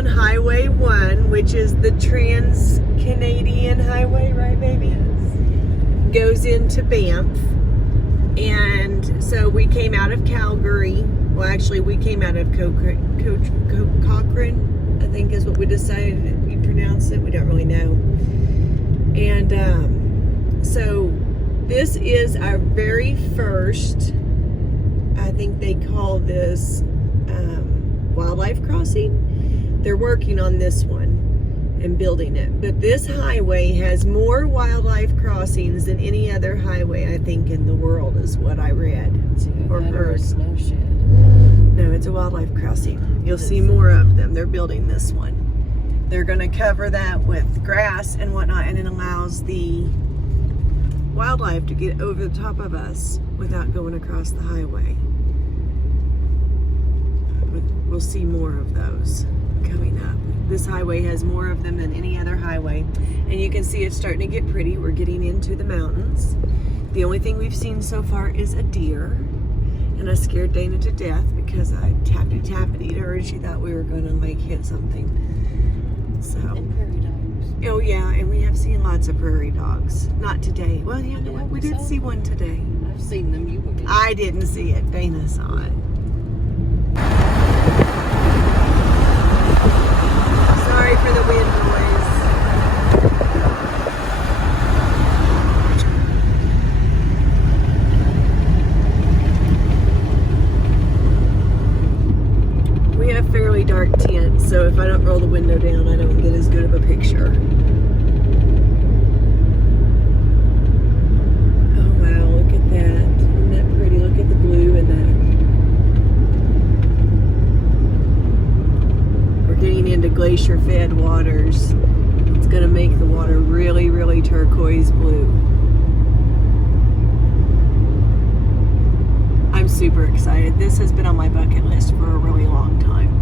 on Highway 1, which is the Trans-Canadian Highway, right, baby? Yes. Goes into Banff. And so we came out of Calgary. Well, actually, we came out of Cochrane, I think is what we decided we pronounce it. We don't really know. And so this is our very first, I think they call this wildlife crossing. They're working on this one and building it. But this highway has more wildlife crossings than any other highway, I think, in the world, is what I read or heard. No, it's a wildlife crossing. You'll see more of them. They're building this one. They're going to cover that with grass and whatnot, and it allows the wildlife to get over the top of us without going across the highway. We'll see more of those coming up. This highway has more of them than any other highway. And you can see it's starting to get pretty. We're getting into the mountains. The only thing we've seen so far is a deer. And I scared Dana to death because I tappity-tappitied her and she thought we were going to like hit something. So. And prairie dogs. Oh yeah, and we have seen lots of prairie dogs. Not today. Well, yeah, no, we did see one today. I've seen them. You were good. I didn't see it. Dana saw it. Sorry for the wind noise. We have fairly dark tint, so if I don't roll the window down, I don't get as good of a picture. Oh wow, look at that. Isn't that pretty? Look at the blue in that. Getting into glacier-fed waters. It's going to make the water really, really turquoise blue. I'm super excited. This has been on my bucket list for a really long time.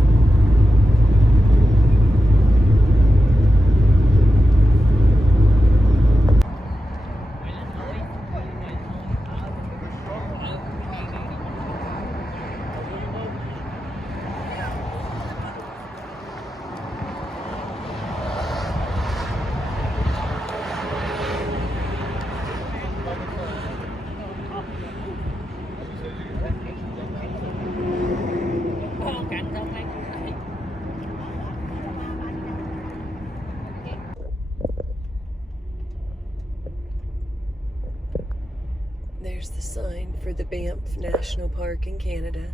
There's the sign for the Banff National Park in Canada.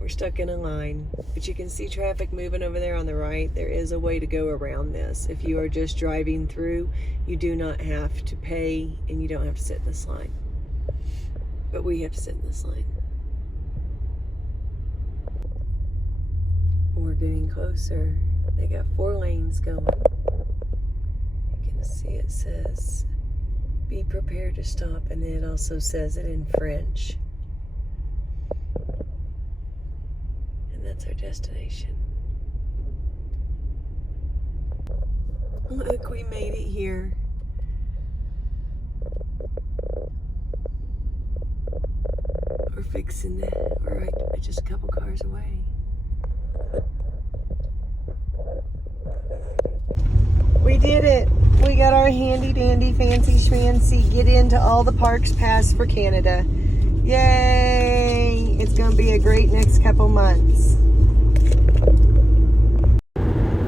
We're stuck in a line, but you can see traffic moving over there on the right. There is a way to go around this. If you are just driving through, you do not have to pay and you don't have to sit in this line. But we have to sit in this line. We're getting closer. They got 4 lanes going. You can see it says, be prepared to stop, and then it also says it in French. And that's our destination. Look, we made it here. We're fixing it. We're right, just a couple cars away. We did it. We got our handy dandy fancy schmancy get into all the parks pass for Canada. Yay! It's going to be a great next couple months.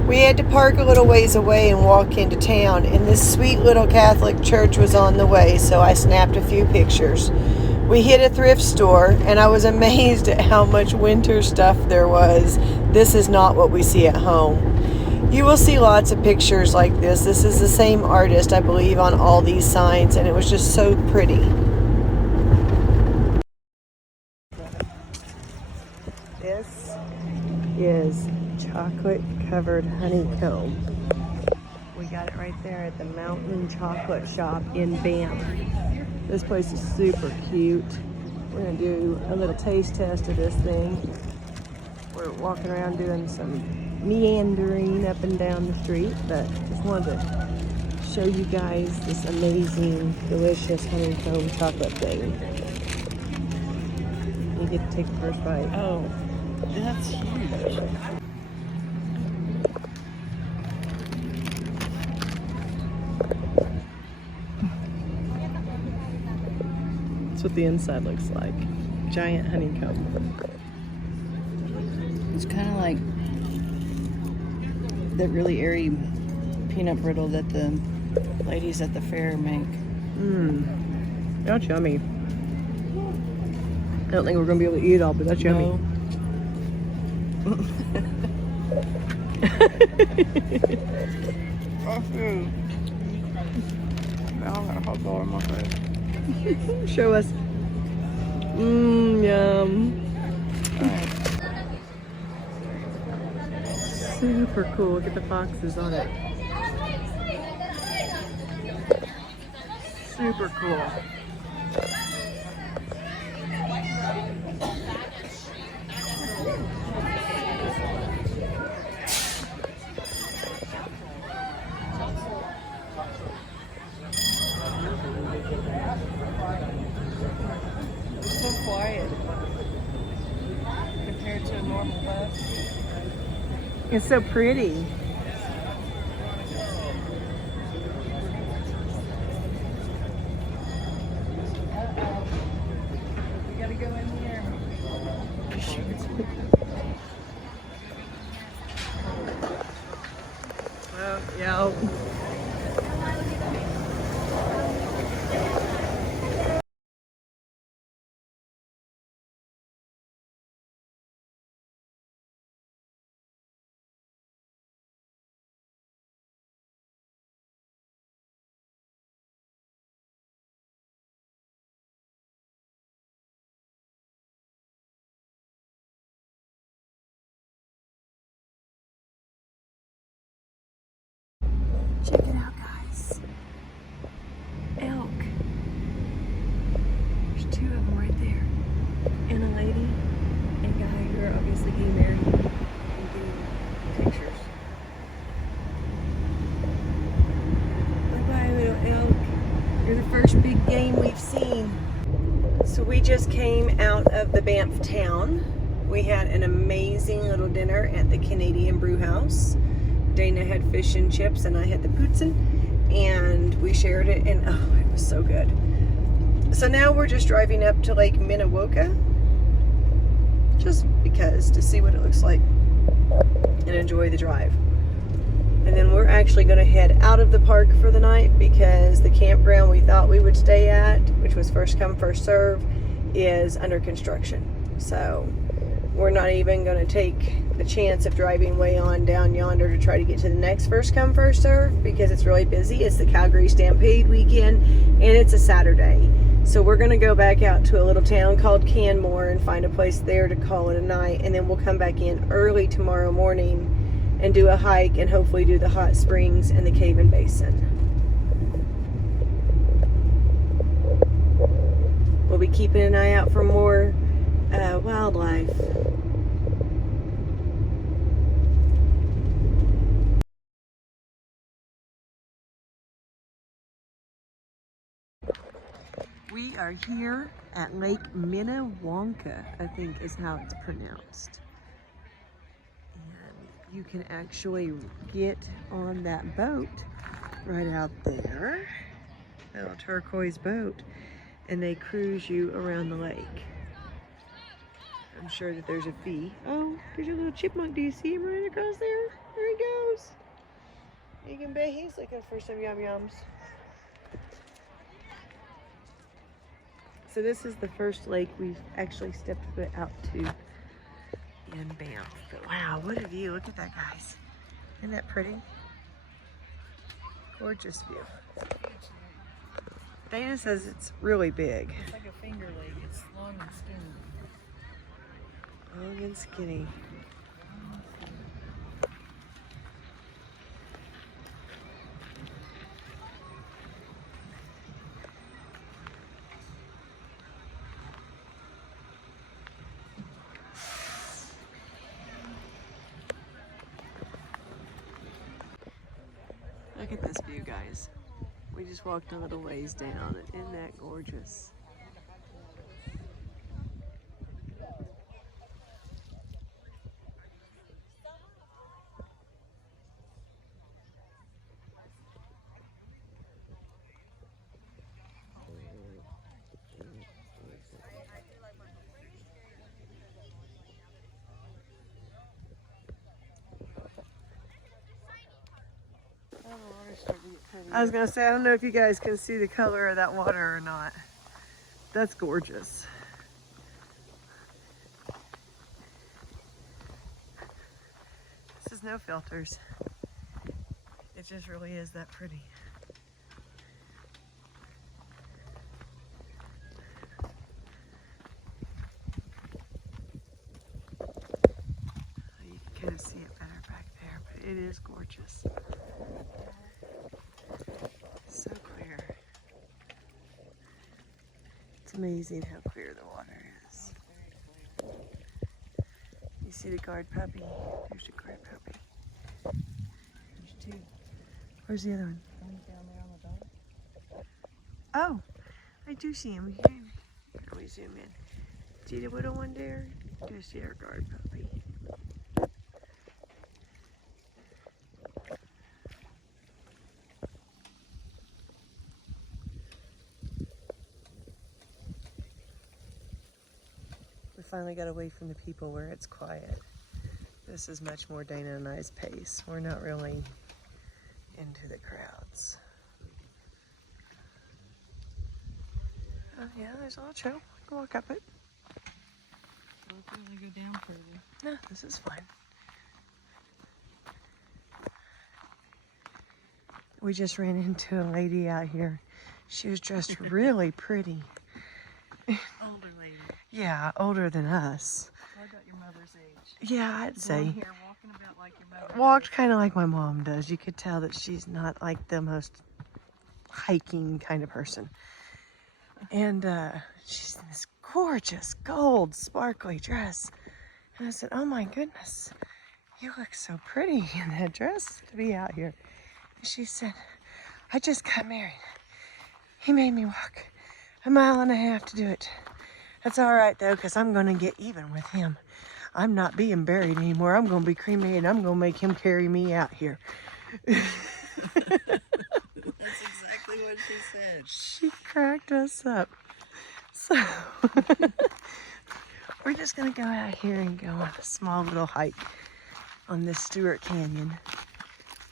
We had to park a little ways away and walk into town, and this sweet little Catholic church was on the way, so I snapped a few pictures. We hit a thrift store, and I was amazed at how much winter stuff there was. This is not what we see at home. You will see lots of pictures like this. This is the same artist, I believe, on all these signs, and it was just so pretty. This is chocolate-covered honeycomb. We got it right there at the Mountain Chocolate Shop in Banff. This place is super cute. We're gonna do a little taste test of this thing. We're walking around doing some meandering up and down the street, but just wanted to show you guys this amazing, delicious honeycomb chocolate thing. You get to take the first bite. Oh, That's huge. That's what the inside looks like. Giant honeycomb. It's kind of like that really airy peanut brittle that the ladies at the fair make. Mmm. That's yummy. I don't think we're going to be able to eat it all, but that's yummy. No. Now I got a hot dog in my face. Show us. Mmm, yum. Super cool. Look at the foxes on it. Super cool. It's so quiet compared to a normal bus. It's so pretty. We gotta go in here. Oh, yeah. Check it out, guys. Elk. There's two of them right there. And a lady and guy who are obviously getting married and getting pictures. Bye-bye, little elk. You're the first big game we've seen. So we just came out of the Banff town. We had an amazing little dinner at the Canadian Brew House. Dana had fish and chips and I had the poutine, and we shared it, and oh, it was so good. So now we're just driving up to Lake Minnewanka, just because, to see what it looks like and enjoy the drive. And then we're actually going to head out of the park for the night because the campground we thought we would stay at, which was first come first serve, is under construction. So we're not even going to take the chance of driving way on down yonder to try to get to the next first come first serve because it's really busy. It's the Calgary Stampede weekend and it's a Saturday. So we're going to go back out to a little town called Canmore and find a place there to call it a night, and then we'll come back in early tomorrow morning and do a hike and hopefully do the hot springs and the cave and basin. We'll be keeping an eye out for more wildlife. We are here at Lake Minnewanka, I think is how it's pronounced. And you can actually get on that boat right out there, that little turquoise boat, and they cruise you around the lake. I'm sure that there's a fee. Oh, there's your little chipmunk. Do you see him running across there? There he goes. You can bet he's looking for some yum-yums. So this is the first lake we've actually stepped foot out to in Banff. But wow, what a view. Look at that, guys. Isn't that pretty? Gorgeous view. Dana says it's really big. It's like a finger lake. It's long and skinny. Long and skinny. Look at this view, guys. We just walked a little ways down. Isn't that gorgeous? I was gonna say, I don't know if you guys can see the color of that water or not. That's gorgeous. This is no filters. It just really is that pretty. You can kind of see it better back there, but it is gorgeous. So clear. It's amazing how clear the water is. You see the guard puppy? There's the guard puppy. There's two. Where's the other one? One's down there on the dock. Oh, I do see him. Here we zoom in. See the little one there? There's the other guard puppy. We finally got away from the people where it's quiet. This is much more Dana and I's pace. We're not really into the crowds. Oh yeah, there's a little trail. I can walk up it. Well, if we want to go down further. No, this is fine. We just ran into a lady out here. She was dressed really pretty. Older lady. Yeah, older than us. What about your mother's age? Yeah, I'd say. Blonde hair, walking about like your mother. Walked kind of like my mom does. You could tell that she's not like the most hiking kind of person. And she's in this gorgeous gold sparkly dress. And I said, oh my goodness, you look so pretty in that dress to be out here. And she said, I just got married. He made me walk 1.5 miles to do it. That's all right though, because I'm going to get even with him. I'm not being buried anymore. I'm going to be cremated. I'm going to make him carry me out here. That's exactly what she said. She cracked us up. So we're just going to go out here and go on a small little hike on this Stewart Canyon.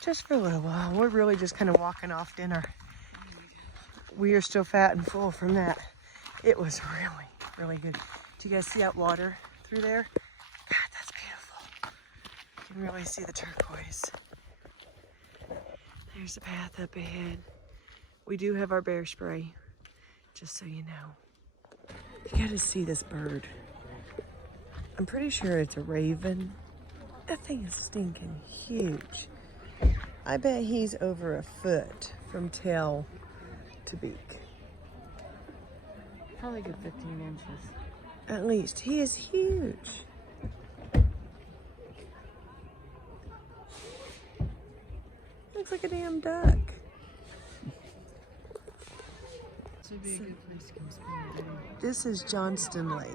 Just for a little while. We're really just kind of walking off dinner. We are still fat and full from that. It was really, really good. Do you guys see that water through there? God, that's beautiful. You can really see the turquoise. There's the path up ahead. We do have our bear spray, just so you know. You gotta see this bird. I'm pretty sure it's a raven. That thing is stinking huge. I bet he's over 1 foot from tail to beak. Probably a good 15 inches. At least. He is huge. Looks like a damn duck. This would be a good place to come spend the day. This is Johnston Lake.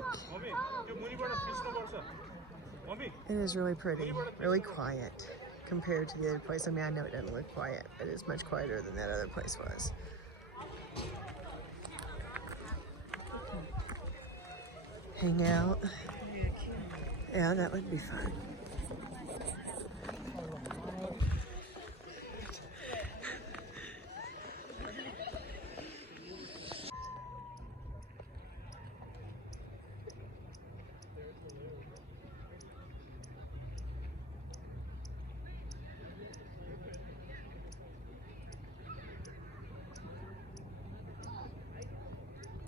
It is really pretty, really quiet compared to the other place. I mean, I know it doesn't look quiet, but it's much quieter than that other place was. Hang out. Yeah, that would be fun.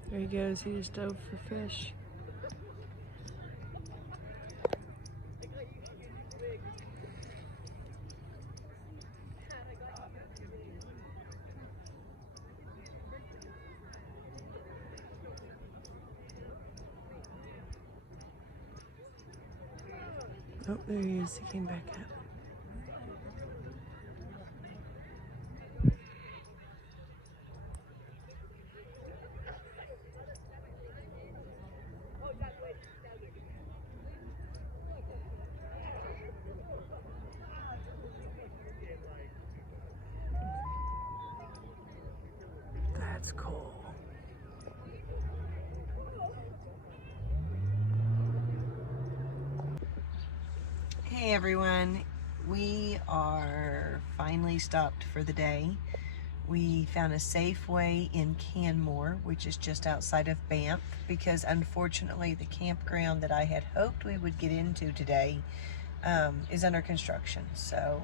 There he goes, he just dove for fish. Oh, there he is, he came back up. That's cool. Hey everyone, we are finally stopped for the day. We found a Safeway in Canmore, which is just outside of Banff, because unfortunately the campground that I had hoped we would get into today is under construction, so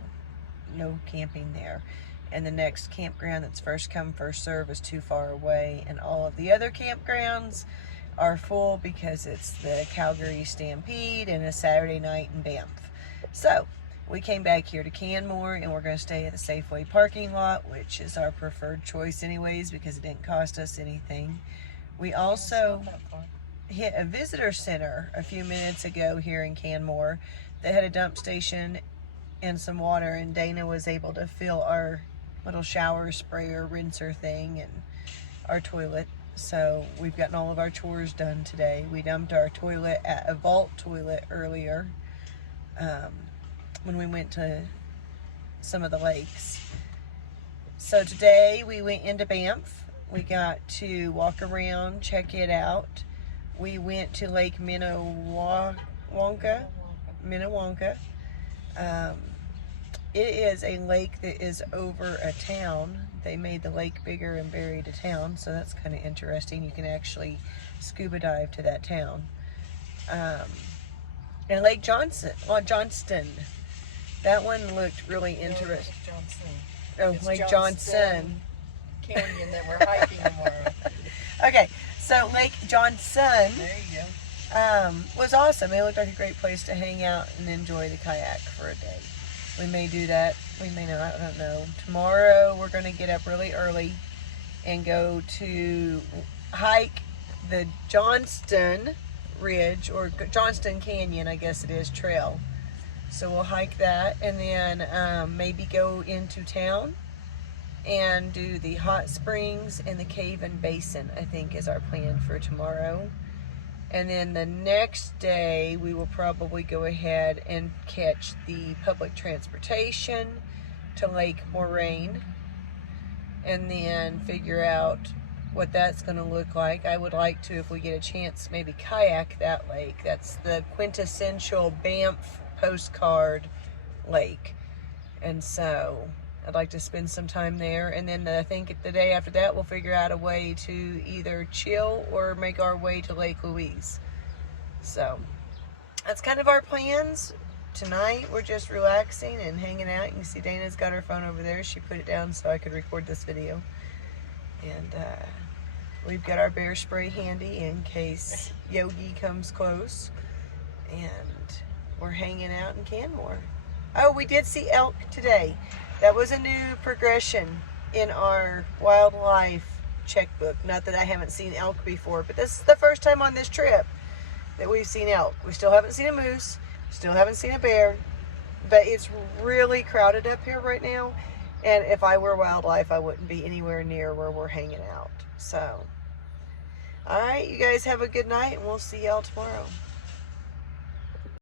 no camping there. And the next campground that's first come, first serve is too far away, and all of the other campgrounds are full because it's the Calgary Stampede and a Saturday night in Banff. So we came back here to Canmore, and we're going to stay at the Safeway parking lot, which is our preferred choice anyways because it didn't cost us anything. We also hit a visitor center a few minutes ago here in Canmore that had a dump station and some water, and Dana was able to fill our little shower sprayer rinser thing and our toilet. So we've gotten all of our chores done today. We dumped our toilet at a vault toilet earlier when we went to some of the lakes. So today we went into Banff. We got to walk around, check it out. We went to Lake Minnewanka. It is a lake that is over a town. They made the lake bigger and buried a town, so that's kind of interesting. You can actually scuba dive to that town. And Lake Johnston. That one looked really interesting. Oh, Lake Johnson. Canyon that we're hiking tomorrow. Okay, so Lake Johnson There you go. was awesome. It looked like a great place to hang out and enjoy the kayak for a day. We may do that. We may not. I don't know. Tomorrow we're going to get up really early and go to hike the Johnston Ridge, or Johnston Canyon, I guess it is, trail. So we'll hike that, and then maybe go into town and do the hot springs and the cave and basin, I think is our plan for tomorrow. And then the next day we will probably go ahead and catch the public transportation to Lake Moraine and then figure out what that's going to look like. I would like to, if we get a chance, maybe kayak that lake. That's the quintessential Banff postcard lake, and so I'd like to spend some time there. And then I think the day after that we'll figure out a way to either chill or make our way to Lake Louise. So that's kind of our plans. Tonight we're just relaxing and hanging out. You can see Dana's got her phone over there. She put it down so I could record this video. And we've got our bear spray handy in case Yogi comes close. And we're hanging out in Canmore. Oh, we did see elk today. That was a new progression in our wildlife checkbook. Not that I haven't seen elk before, but this is the first time on this trip that we've seen elk. We still haven't seen a moose, still haven't seen a bear, but it's really crowded up here right now. And if I were wildlife, I wouldn't be anywhere near where we're hanging out. So, all right, you guys have a good night, and we'll see y'all tomorrow.